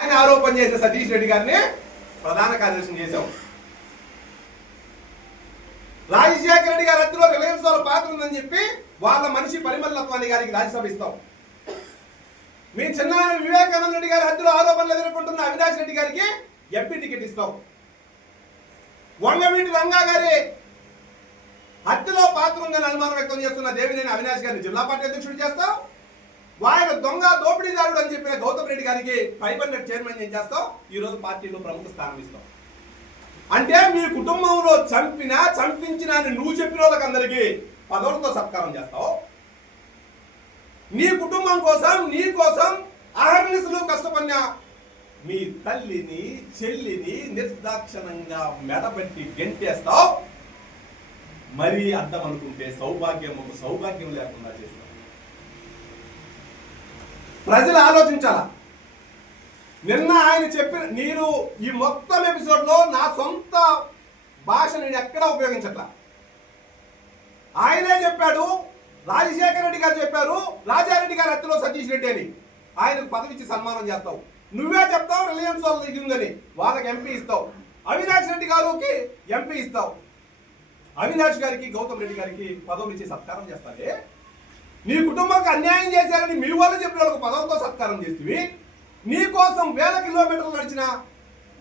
ఆయన ఆరోపణ చేసిన సతీష్ రెడ్డి గారిని ప్రధాన కార్యదర్శి చేశాం. రాజశేఖర రెడ్డి గారి హత్యలో రిలయన్స్ వాళ్ళ పాత్ర ఉందని చెప్పి వాళ్ళ మనిషి పరిమళత్వాన్ని గారికి రాజ్యసభ ఇస్తాం. మీ చిన్న వివేకానంద రెడ్డి గారి హత్యలో ఆరోపణలు ఎదుర్కొంటున్న అవినాష్ రెడ్డి గారికి ఎంపీ టికెట్ ఇస్తాం. వంగవీటి రంగా గారి హత్యలో పాత్ర ఉందని అనుమానం వ్యక్తం చేస్తున్న దేవినేని అవినాష్ గారిని జిల్లా పార్టీ అధ్యక్షుడు చేస్తాం. ఆయన దొంగ దోపిడీదారుడు అని చెప్పిన గౌతమ్ రెడ్డి గారికి 500 చైర్మన్ ఏం చేస్తాం. ఈరోజు పార్టీలో ప్రముఖ స్థానం ఇస్తాం. అంటే మీ కుటుంబంలో చంపించిన నువ్వు చెప్పిన వాళ్ళకి అందరికీ పదవులతో సత్కారం చేస్తావు. నీ కుటుంబం కోసం నీ కోసం అహర్నిశలు కష్టపడిన మీ తల్లిని చెల్లిని నిర్దాక్షిణంగా మెడబెట్టి గెంటేస్తావు. మరీ అర్థం అనుకుంటే సౌభాగ్యం లేకుండా చేస్తావు. ప్రజలు ఆలోచించాలా. నిన్న ఆయన చెప్పిన నేను ఈ మొత్తం ఎపిసోడ్లో నా సొంత భాష నేను ఎక్కడా ఉపయోగించట్లా. ఆయనే చెప్పాడు, రాజశేఖర రెడ్డి గారు చెప్పారు రాజారెడ్డి గారి హత్యలో సతీష్ రెడ్డి అని. ఆయనకు పదవి ఇచ్చి సన్మానం చేస్తావు. నువ్వే చెప్తావు రిలయన్స్ వాళ్ళు దిగిందని, వాళ్ళకి ఎంపీ ఇస్తావు. అవినాష్ రెడ్డి గారికి ఎంపీ ఇస్తావు. అవినాష్ గారికి గౌతమ్ రెడ్డి గారికి పదవులు ఇచ్చి సత్కారం చేస్తావే. నీ కుటుంబానికి అన్యాయం చేశారని మీ వాళ్ళు చెప్పిన వాళ్ళకు పదవులతో సత్కారం చేస్తేవి. నీ కోసం 1000 కిలోమీటర్లు నడిచిన,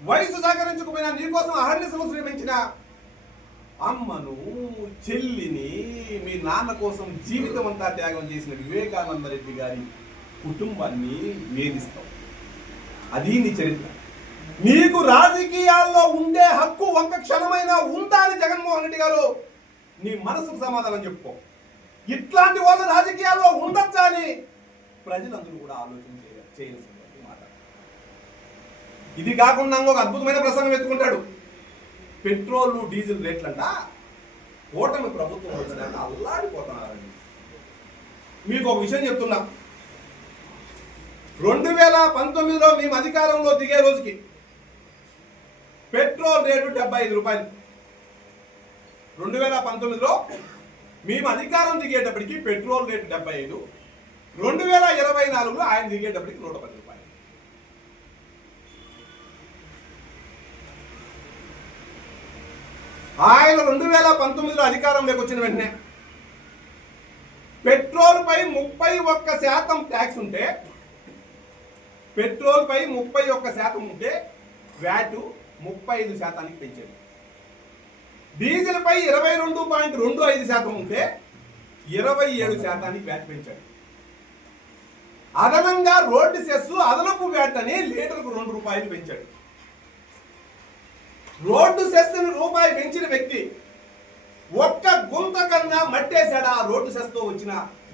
వయసు సహకరించకపోయినా నీ కోసం అహర్నిశలు శ్రమించిన అమ్మను చెల్లిని మీ నాన్న కోసం జీవితం అంతా త్యాగం చేసిన వివేకానంద రెడ్డి గారి కుటుంబాన్ని వేధిస్తావు. అది నీ చరిత్ర. నీకు రాజకీయాల్లో ఉండే హక్కు ఒక్క క్షణమైనా ఉందా అని జగన్మోహన్ రెడ్డి గారు నీ మనసుకు సమాధానం చెప్పుకో. ఇట్లాంటి వాళ్ళు రాజకీయాల్లో ఉండొచ్చా అని ప్రజలందరూ కూడా ఆలోచన చేయాల్సినటువంటి మాట. ఇది కాకుండా ఒక అద్భుతమైన ప్రసంగం ఎత్తుకుంటాడు. పెట్రోల్ డీజిల్ రేట్లంట ఓటమి ప్రభుత్వం వచ్చినాక అల్లాడిపోతున్నారండి. మీకు ఒక విషయం చెప్తున్నా. 2019లో మేము అధికారంలో దిగే రోజుకి పెట్రోల్ రేటు 75 రూపాయలు. 2019లో మేము అధికారం దిగేటప్పటికి పెట్రోల్ రేటు 75. 2024లో ఆయన దిగేటప్పటికి 110 రూపాయలు. ఆయన 2019లో అధికారంలోకి వచ్చిన వెంటనే పెట్రోల్ పై 31% ట్యాక్స్ ఉంటే, పెట్రోల్ పై 31% ఉంటే వ్యాట్ 35% పెంచాడు. డీజిల్ పై 22.25% ఉంటే 27% వ్యాట్ పెంచాడు. అదనంగా రోడ్డు సెస్ అదనపు వ్యాట్ అని లీటర్కు 2 రూపాయలు పెంచాడు. రోడ్డు సెస్ని రూపాయి పెంచిన వ్యక్తి ఒక్క గుంత కన్నా మట్టేశాడా ఆ రోడ్డు సెస్తో వచ్చిన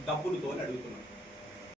డబ్బులతో అని అడుగుతున్నాడు.